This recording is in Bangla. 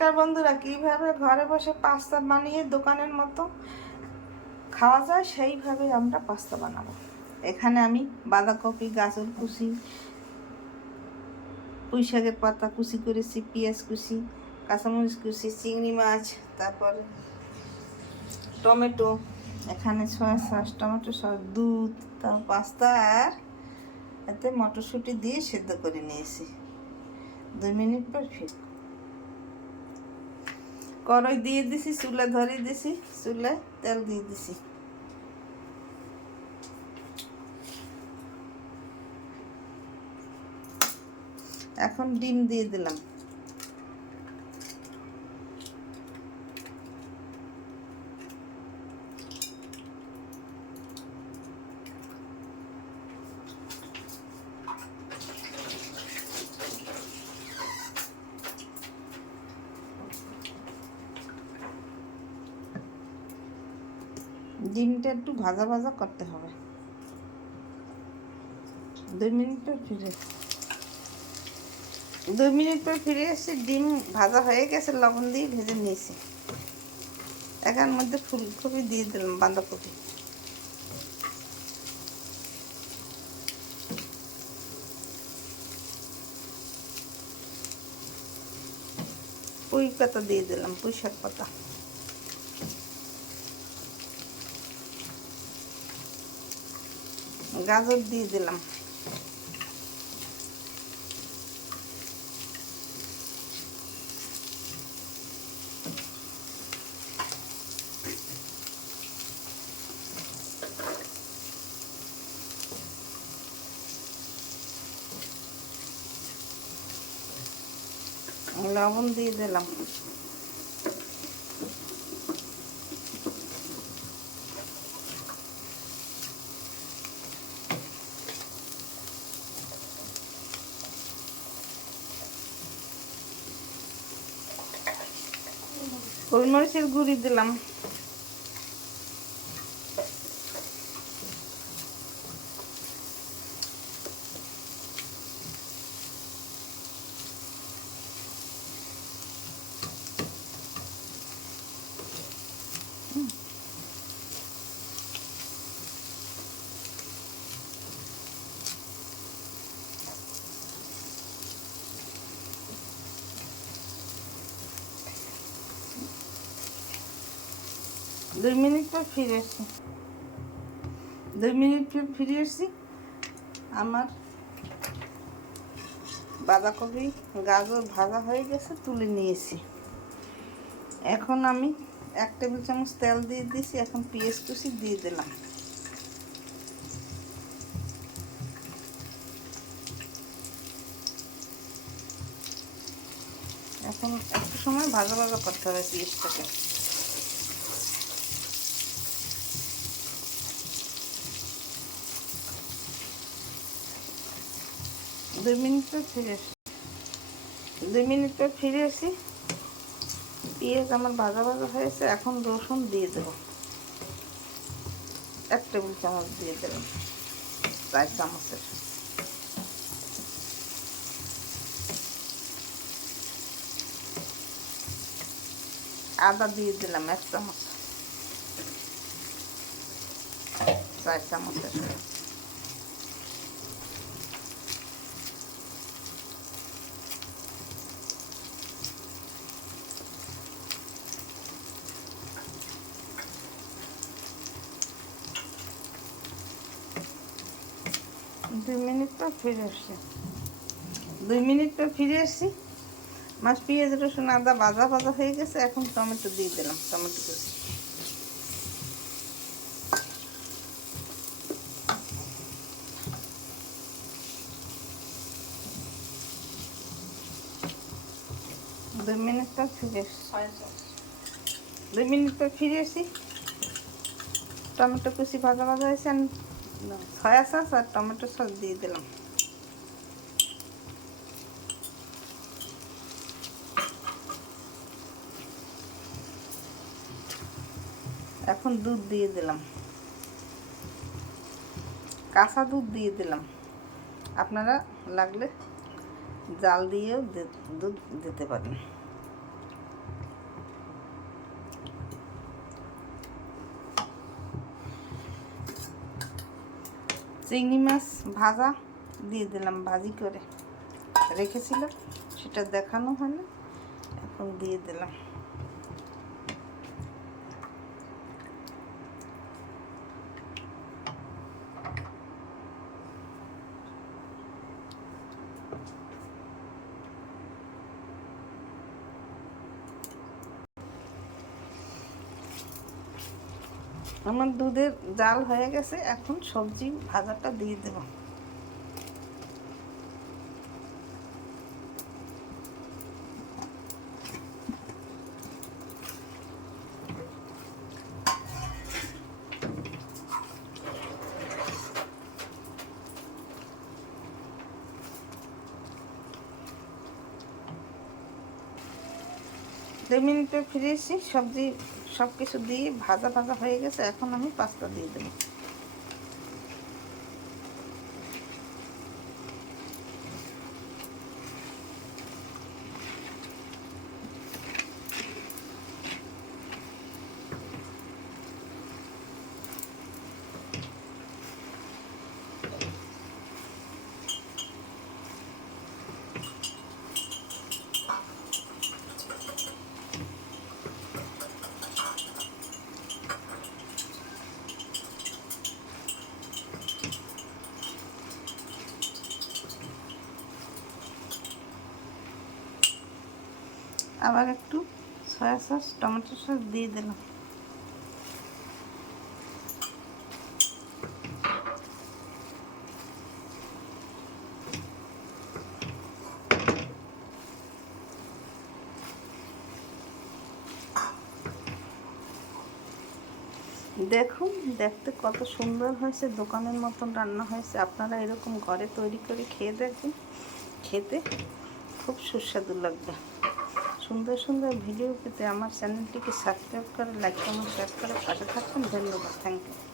নমস্কার বন্ধুরা, কিভাবে ঘরে বসে পাস্তা বানিয়ে দোকানের মতো খাওয়া যায় সেইভাবে আমরা পাস্তা বানাবো। এখানে আমি বাঁধাকপি, গাজর কুচি, পুঁই শাকের পাতা কুচি করেছি, পেঁয়াজ কুচি, কাঁচামরিচ কুচি, চিংড়ি মাছ, তারপর টমেটো, এখানে সয়া সস, টমেটো সস, দুধ, তারপর পাস্তা আর এতে মটরশুঁটি দিয়ে সেদ্ধ করে নিয়েছি। 2 মিনিট পর ফির কড়াই দিয়ে দিছি, চুলা ধরিয়ে দিছি, চুলায় তেল দিয়ে দিছি। এখন ডিম দিয়ে দিলাম। ডিমটা একটু ভাজা ভাজা করতে হবে। 2 মিনিট পর ফিরে 2 মিনিট পর ফিরে এসেছি। ডিম ভাজা হয়ে গেছে, লবণ দিয়ে ভেজে নিয়েছি। এখান মধ্যে ফুলকপি দিয়ে দিলাম, বাঁধাকপি, পুঁই পাতা দিয়ে দিলাম, পুঁই শাক পাতা, গাজর দিয়ে দিলাম, লবণ দিয়ে দিলাম। গোলমরিচের গুঁড়ি দিলাম। দুই মিনিট পর ফিরে এসছি। 2 মিনিট পর ফিরে এসছি। আমার বাঁধাকপি, গাজর ভাজা হয়ে গেছে, তুলে নিয়েছি। এখন আমি 1 টেবিল চামচ তেল দিয়ে দিয়েছি। এখন পেঁয়াজ কুচি দিয়ে দিলাম। এখন একটু সময় ভাজা ভাজা করতে হবে পেঁয়াজটাকে। দুই মিনিট পর ফিরে আসি। 2 মিনিট পর ফিরে আসি। পেঁয়াজ আমার ভাজা ভাজা হয়েছে। এখন রসুন দিয়ে দেব। 1 টেবিল চামচ দিয়ে দিলাম, 4 চামচের। আদা দিয়ে দিলাম 1 চামচ, 4 চামচের। দুই মিনিট পর ফিরে আসছি। 2 মিনিট পর ফিরে আসছি। মাছ, পেঁয়াজ, রসুন, আদা ভাজা ভাজা হয়ে গেছে। এখন টমেটো দিয়ে দিলাম, টমেটো কুচি। দুই মিনিট পর ফিরে এসছি। 2 মিনিট পর ফিরে এসি। টমেটো কুচি ভাজা ভাজা হয়েছে। আমি সয়া সস আর টমেটো সস দিয়ে দিলাম। এখন দুধ দিয়ে দিলাম, কাঁচা দুধ দিয়ে দিলাম। আপনারা লাগলে জাল দিয়েও দুধ দিতে পারেন। চিংড়ি মাছ ভাজা দিয়ে দিলাম, ভাজি করে রেখেছিল, সেটা দেখানো হয় না, এখন দিয়ে দিলাম। আমার দুধের জাল হয়ে গেছে, এখন সবজি ভাজাটা দিয়ে দেব। দুই মিনিটে ফিরে এসেছি, সবজি সব কিছু দিয়ে ভাজা ভাজা হয়ে গেছে, এখন আমি পাস্তা দিয়ে দেবো। আবার একটু সয়া সস, টমেটো সস দিয়ে দিলাম। দেখুন, দেখতে কত সুন্দর হয়েছে, দোকানের মতন রান্না হয়েছে। আপনারা এরকম ঘরে তৈরি করে খেয়ে দেখবেন, খেতে খুব সুস্বাদু লাগবে। সুন্দর সুন্দর ভিডিও পেতে আমার চ্যানেলটিকে সাবস্ক্রাইব করে, লাইক কমেন্ট শেয়ার করে পাশে থাকবেন। ধন্যবাদ, থ্যাংক ইউ।